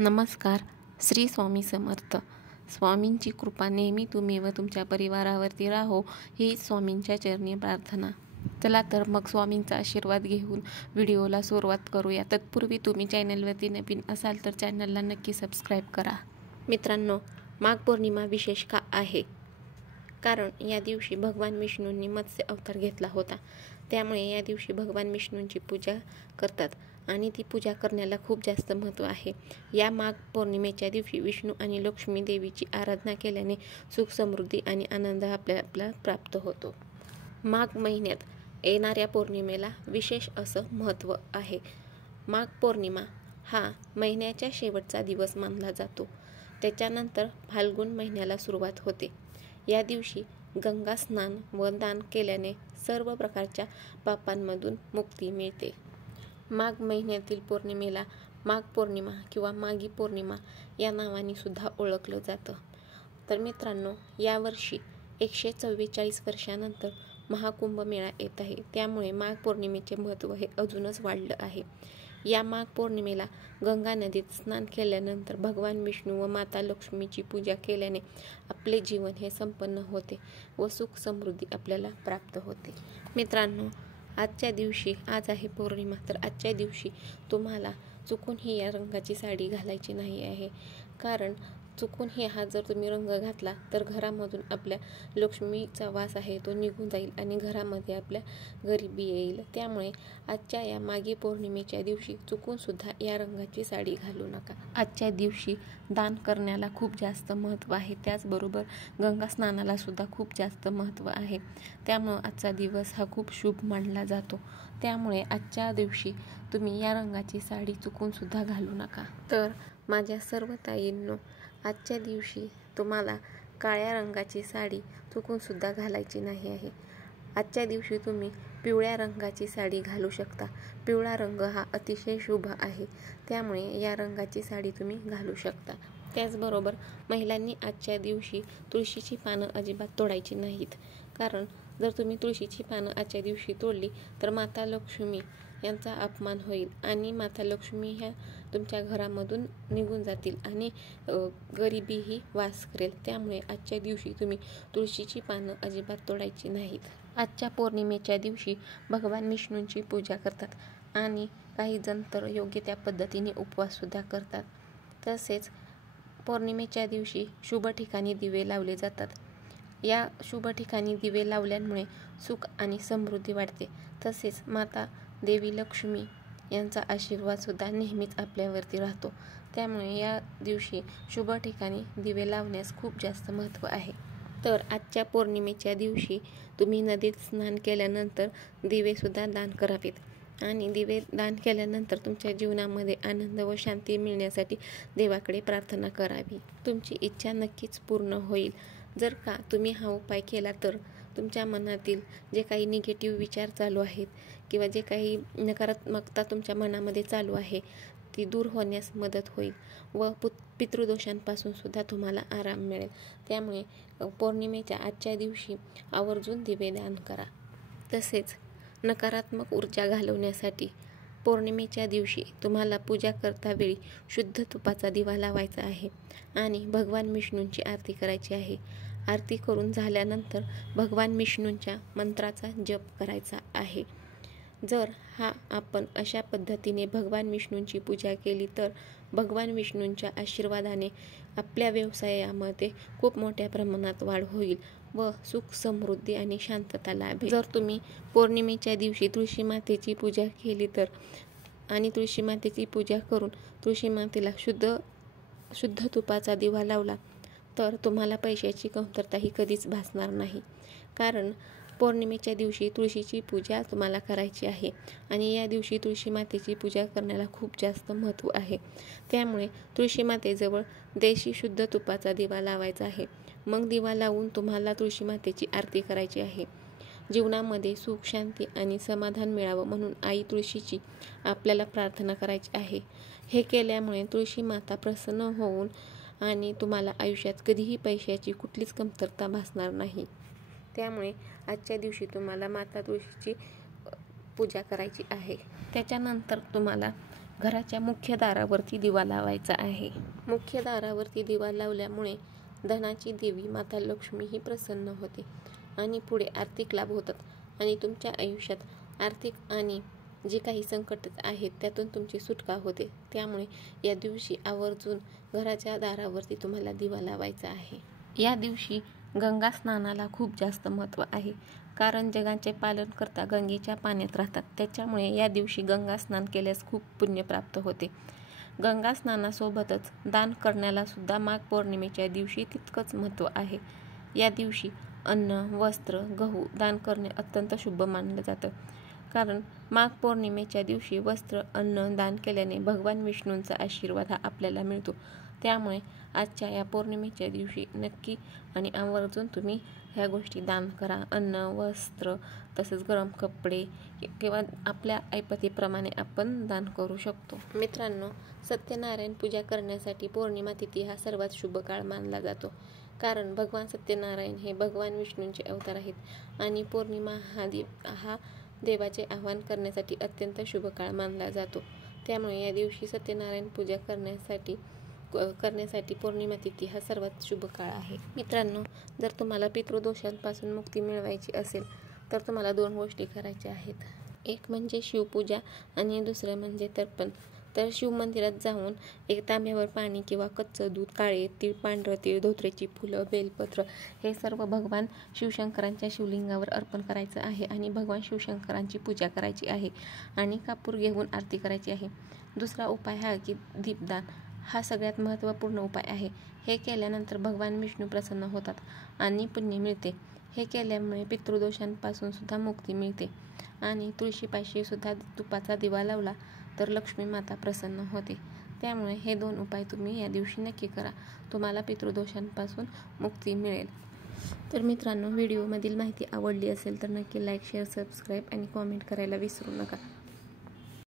नमस्कार. श्री स्वामी समर्थ. स्वामींची कृपा नेहमी तुम्ही व तुमच्या परिवारावरती राहो ही स्वामींच्या चरणी प्रार्थना. चला तर मग स्वामींचा आशीर्वाद घेऊन व्हिडिओला सुरुवात करूया. तत्पूर्वी तुम्ही चॅनलवरती नवीन असाल तर चॅनलला नक्की सबस्क्राईब करा. मित्रांनो, माघ पौर्णिमा विशेष का आहे? कारण या दिवशी भगवान विष्णूंनी मत्स्य अवतार घेतला होता. त्यामुळे या दिवशी भगवान विष्णूंची पूजा करतात आणि ती पूजा करण्याला खूप जास्त महत्त्व आहे. या माघ पौर्णिमेच्या दिवशी विष्णू आणि लक्ष्मी देवीची आराधना केल्याने सुख, समृद्धी आणि आनंद आपल्याला प्राप्त होतो. माघ महिन्यात येणाऱ्या पौर्णिमेला विशेष असं महत्त्व आहे. माघ पौर्णिमा हा महिन्याच्या शेवटचा दिवस मानला जातो. त्याच्यानंतर फाल्गुन महिन्याला सुरुवात होते. या दिवशी गंगा स्नान व दान केल्याने सर्व प्रकारच्या पापांमधून मुक्ती मिळते. माघ महिन्यातील पौर्णिमेला माघ पौर्णिमा किंवा माघी पौर्णिमा या नावाने सुद्धा ओळखलं जातं. तर मित्रांनो, यावर्षी 144 वर्षानंतर महाकुंभमेळा येत आहे. त्यामुळे माघ पौर्णिमेचे महत्त्व हे अजूनच वाढलं आहे. या माघ पौर्णिमेला गंगा नदीत स्नान केल्यानंतर भगवान विष्णू व माता लक्ष्मीची पूजा केल्याने आपले जीवन हे संपन्न होते व सुख समृद्धी आपल्याला प्राप्त होते. मित्रांनो, आजच्या दिवशी आज आहे पौर्णिमा, तर आजच्या दिवशी तुम्हाला चुकूनही या रंगाची साडी घालायची नाही आहे. कारण चुकूनही हा जर तुम्ही रंग घातला तर घरामधून आपल्या लक्ष्मीचा वास आहे तो निघून जाईल आणि घरामध्ये आपल्या गरिबी येईल. त्यामुळे आजच्या या माघी पौर्णिमेच्या दिवशी चुकूनसुद्धा या रंगाची साडी घालू नका. आजच्या दिवशी दान करण्याला खूप जास्त महत्त्व आहे. त्याचबरोबर गंगा स्नानाला सुद्धा खूप जास्त महत्त्व आहे. त्यामुळं आजचा दिवस हा खूप शुभ मानला जातो. त्यामुळे आजच्या दिवशी तुम्ही या रंगाची साडी चुकूनसुद्धा घालू नका. तर माझ्या सर्व ताईंनो, आजच्या दिवशी तुम्हाला काळ्या रंगाची साडी चुकूनसुद्धा घालायची नाही आहे. आजच्या दिवशी तुम्ही पिवळ्या रंगाची साडी घालू शकता. पिवळा रंग हा अतिशय शुभ आहे. त्यामुळे या रंगाची साडी तुम्ही घालू शकता. त्याचबरोबर महिलांनी आजच्या दिवशी तुळशीची पानं अजिबात तोडायची नाहीत. कारण जर तुम्ही तुळशीची पानं आजच्या दिवशी तोडली तर माता लक्ष्मी यांचा अपमान होईल आणि माता लक्ष्मी ह्या तुमच्या घरामधून निघून जातील आणि गरिबीही वास करेल. त्यामुळे आजच्या दिवशी तुम्ही तुळशीची पानं अजिबात तोडायची नाहीत. आजच्या पौर्णिमेच्या दिवशी भगवान विष्णूंची पूजा करतात आणि काही जण तर योग्य त्या पद्धतीने उपवाससुद्धा करतात. तसेच पौर्णिमेच्या दिवशी शुभ ठिकाणी दिवे लावले जातात. या शुभ ठिकाणी दिवे लावल्यामुळे सुख आणि समृद्धी वाढते. तसेच माता देवी लक्ष्मी यांचा आशीर्वादसुद्धा नेहमीच आपल्यावरती राहतो. त्यामुळे या दिवशी शुभ ठिकाणी दिवे लावण्यास खूप जास्त महत्त्व आहे. तर आजच्या पौर्णिमेच्या दिवशी तुम्ही नदीत स्नान केल्यानंतर दिवेसुद्धा दान करावेत आणि दिवे दान केल्यानंतर तुमच्या जीवनामध्ये आनंद व शांती मिळण्यासाठी देवाकडे प्रार्थना करावी. तुमची इच्छा नक्कीच पूर्ण होईल. जर का तुम्ही हा उपाय केला तर तुमच्या मनातील जे काही निगेटिव्ह विचार चालू आहेत किंवा जे काही नकारात्मकता तुमच्या मनामध्ये चालू आहे ती दूर होण्यास मदत होईल व पितृदोषांपासून सुद्धा तुम्हाला आराम मिळेल. त्यामुळे पौर्णिमेच्या आजच्या दिवशी आवर्जून दिवे दान करा. तसेच नकारात्मक ऊर्जा घालवण्यासाठी पौर्णिमेच्या दिवशी तुम्हाला पूजा करता वेळी शुद्ध तुपाचा दिवा लावायचा आहे आणि भगवान विष्णूंची आरती करायची आहे. आरती करून झाल्यानंतर भगवान विष्णूंच्या मंत्राचा जप करायचा आहे. जर आपण अशा पद्धतीने भगवान विष्णूंची पूजा केली तर भगवान विष्णूंच्या आशीर्वादाने आपल्या व्यवसायामध्ये खूप मोठ्या प्रमाणात वाढ होईल व सुख, समृद्धी आणि शांतता लाभेल. जर तुम्ही पौर्णिमेच्या दिवशी तुळशी मातेची पूजा केली तर आणि तुळशी मातेची पूजा करून तुळशी मातेला शुद्ध तुपाचा दिवा लावला तर तुम्हाला पैशाची कमतरताही कधीच भासणार नाही. कारण पौर्णिमेच्या दिवशी तुळशीची पूजा तुम्हाला करायची आहे आणि या दिवशी तुळशी मातेची पूजा करण्याला खूप जास्त महत्त्व आहे. त्यामुळे तुळशी मातेजवळ देशी शुद्ध तुपाचा दिवा लावायचा आहे. मग दिवा लावून तुम्हाला तुळशी मातेची आरती करायची आहे. जीवनामध्ये सुख, शांती आणि समाधान मिळावं म्हणून आई तुळशीची आपल्याला प्रार्थना करायची आहे. हे केल्यामुळे तुळशी माता प्रसन्न होऊन आणि तुम्हाला आयुष्यात कधीही पैशाची कुठलीच कमतरता भासणार नाही. त्यामुळे आजच्या दिवशी तुम्हाला माता तुळशीची पूजा करायची आहे. त्याच्यानंतर तुम्हाला घराच्या मुख्य दारावरती दिवा लावायचा आहे. मुख्य दारावरती दिवा लावल्यामुळे धनाची देवी माता लक्ष्मी ही प्रसन्न होते आणि पुढे आर्थिक लाभ होतात आणि तुमच्या आयुष्यात आर्थिक आणि जे काही संकट आहेत त्यातून तुमची सुटका होते. त्यामुळे या दिवशी आवर्जून घराच्या दारावरती तुम्हाला दिवा लावायचा आहे. या दिवशी गंगा स्नानाला खूप जास्त महत्त्व आहे, कारण जगाचे पालनकर्ता गंगेच्या पाण्यात राहतात. त्याच्यामुळे या दिवशी गंगा स्नान केल्यास खूप पुण्य प्राप्त होते. गंगा स्नानासोबतच दान करण्याला सुद्धा माघ पौर्णिमेच्या दिवशी तितकंच महत्त्व आहे. या दिवशी अन्न, वस्त्र, गहू दान करणे अत्यंत शुभ मानलं जातं, कारण माघ पौर्णिमेच्या दिवशी वस्त्र, अन्न दान केल्याने भगवान विष्णूंचा आशीर्वाद हा आपल्याला मिळतो. त्यामुळे आजच्या या पौर्णिमेच्या दिवशी नक्की आणि आवर्जून तुम्ही ह्या गोष्टी दान करा. अन्न, वस्त्र, तसेच गरम कपडे किंवा आपल्या ऐपतीप्रमाणे आपण दान करू शकतो. मित्रांनो, सत्यनारायण पूजा करण्यासाठी पौर्णिमा तिथी हा सर्वात शुभ काळ मानला जातो, कारण भगवान सत्यनारायण हे भगवान विष्णूंचे अवतार आहेत आणि पौर्णिमा हा देवाचे आवाहन करण्यासाठी अत्यंत शुभ काळ मानला जातो. त्यामुळे या दिवशी सत्यनारायण पूजा करण्यासाठी पौर्णिमा तिथी हा सर्वात शुभ काळ आहे. मित्रांनो, जर तुम्हाला पितृदोषांपासून मुक्ती मिळवायची असेल तर तुम्हाला 2 गोष्टी करायच्या आहेत. एक म्हणजे शिवपूजा आणि दुसरं म्हणजे तर्पण. तर शिवमंदिरात जाऊन एक तांब्यावर पाणी किंवा कच्चं दूध, काळे तीळ, पांढरं तीळ, धोत्र्याची फुलं, बेलपत्र हे सर्व भगवान शिवशंकरांच्या शिवलिंगावर अर्पण करायचं आहे आणि भगवान शिवशंकरांची पूजा करायची आहे आणि कापूर घेऊन आरती करायची आहे. दुसरा उपाय हा की दीपदान हा सगळ्यात महत्त्वपूर्ण उपाय आहे. हे केल्यानंतर भगवान विष्णू प्रसन्न होतात आणि पुण्य मिळते. हे केल्यामुळे पितृदोषांपासून सुद्धा मुक्ती मिळते आणि तुळशीपाशी सुद्धा तुपाचा दिवा लावला तर लक्ष्मी माता प्रसन्न होते. त्यामुळे हे 2 उपाय तुम्ही या दिवशी नक्की करा. तुम्हाला पितृदोषांपासून मुक्ती मिळेल. तर मित्रांनो, व्हिडिओमधील माहिती आवडली असेल तर नक्की लाईक, शेअर, सबस्क्राईब आणि कॉमेंट करायला विसरू नका.